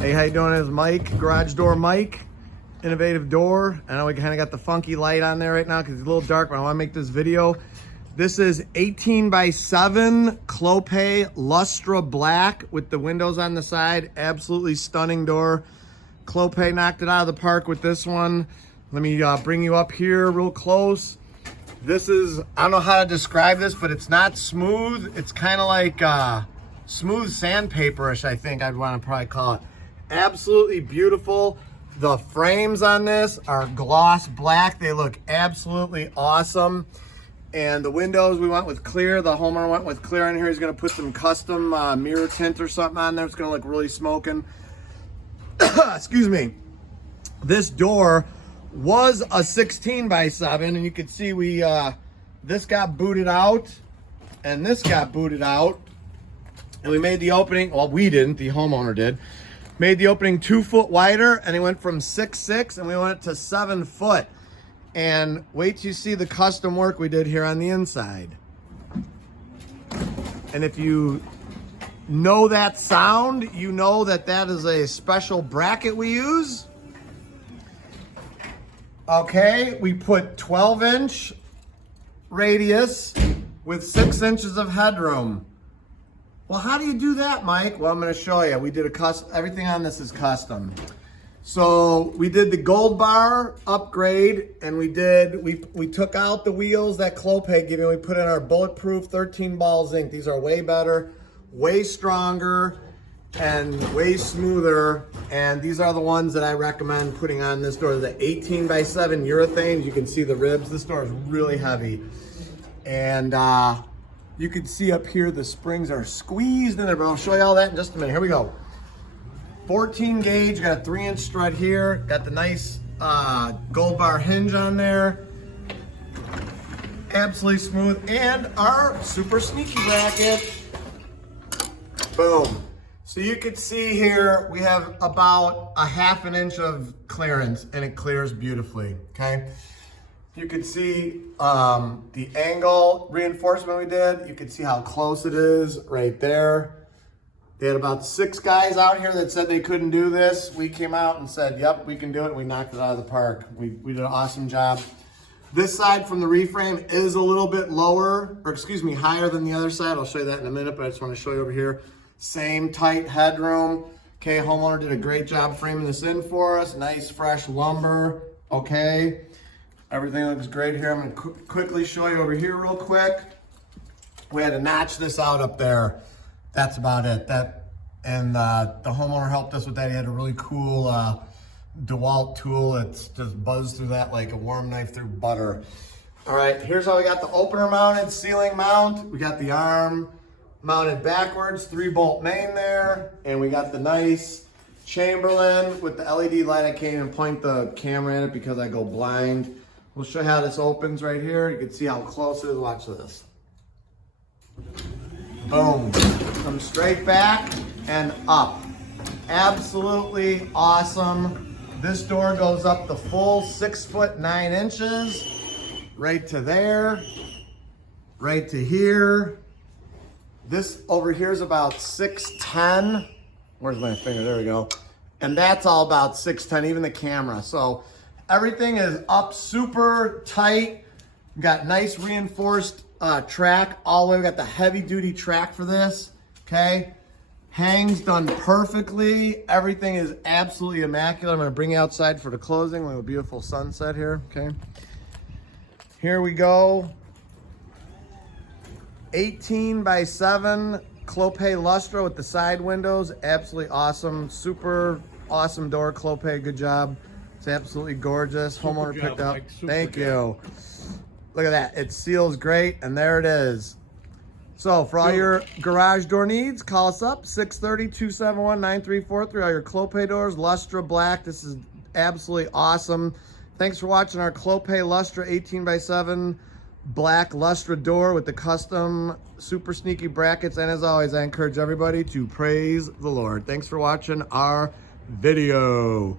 Hey, how you doing? It's Mike, Garage Door Mike, Innovative Door. I know we kind of got the funky light on there right now because it's a little dark, but I want to make this video. This is 18x7 Clopay Lustra Black with the windows on the side. Absolutely stunning door. Clopay knocked it out of the park with this one. Let me bring you up here real close. This is, I don't know how to describe this, but it's not smooth. It's kind of like smooth sandpaper-ish, I think I'd want to probably call it. Absolutely beautiful. The frames on this are gloss black. They look absolutely awesome. And the windows, we went with clear. The homeowner went with clear on here. He's going to put some custom mirror tint or something on there. It's going to look really smoking. Excuse me. This door was a 16x7, and you can see we this got booted out and this got booted out, and we made the opening, well, we didn't, the homeowner did, made the opening 2 foot wider, and it went from 6'6" and we went to 7 foot. And wait till you see the custom work we did here on the inside. And if you know that sound, you know that that is a special bracket we use. Okay, we put 12-inch radius with 6 inches of headroom. Well, how do you do that, Mike? Well, I'm going to show you. We did a custom, everything on this is custom. So we did the gold bar upgrade, and we took out the wheels that Clopay gave me. We put in our bulletproof 13 ball zinc. These are way better, way stronger, and way smoother. And these are the ones that I recommend putting on this door. The 18x7 urethane. You can see the ribs. This door is really heavy. And you can see up here the springs are squeezed in there, but I'll show you all that in just a minute. Here we go. 14 gauge, got a 3-inch strut here, got the nice gold bar hinge on there. Absolutely smooth. And our super sneaky bracket. Boom. So you can see here, we have about a 1/2 inch of clearance, and it clears beautifully, okay? You can see the angle reinforcement we did. You can see how close it is right there. They had about 6 guys out here that said they couldn't do this. We came out and said, yep, we can do it. We knocked it out of the park. We did an awesome job. This side from the reframe is a little bit lower, or excuse me, higher than the other side. I'll show you that in a minute, but I just want to show you over here. Same tight headroom. Okay, homeowner did a great job framing this in for us. Nice fresh lumber, okay. Everything looks great here. I'm gonna quickly show you over here real quick. We had to notch this out up there. That's about it. And the homeowner helped us with that. He had a really cool DeWalt tool. It's just buzzed through that like a warm knife through butter. All right, here's how we got the opener mounted ceiling mount. We got the arm mounted backwards, 3-bolt main there, and we got the nice Chamberlain with the LED light. I can't even point the camera in it because I go blind. We'll show you how this opens right here. You can see how close it is. Watch this. Boom. Come straight back and up. Absolutely awesome. This door goes up the full 6 foot 9 inches. Right to there. Right to here. This over here is about 6'10". Where's my finger? There we go. And that's all about 6'10", even the camera. So everything is up super tight. We've got nice reinforced track all the way. We got the heavy duty track for this, okay? Hangs done perfectly. Everything is absolutely immaculate. I'm gonna bring you outside for the closing. We have a beautiful sunset here, okay? Here we go. 18x7 Clopay Lustra with the side windows. Absolutely awesome. Super awesome door, Clopay. Good job. It's absolutely gorgeous. Homeowner picked up. Thank you. Look at that. It seals great, and there it is. So for all your garage door needs, call us up, 630-271-9343. All your Clopay doors, Lustra Black. This is absolutely awesome. Thanks for watching our Clopay Lustra 18x7 Black Lustra door with the custom super sneaky brackets. And as always, I encourage everybody to praise the Lord. Thanks for watching our video.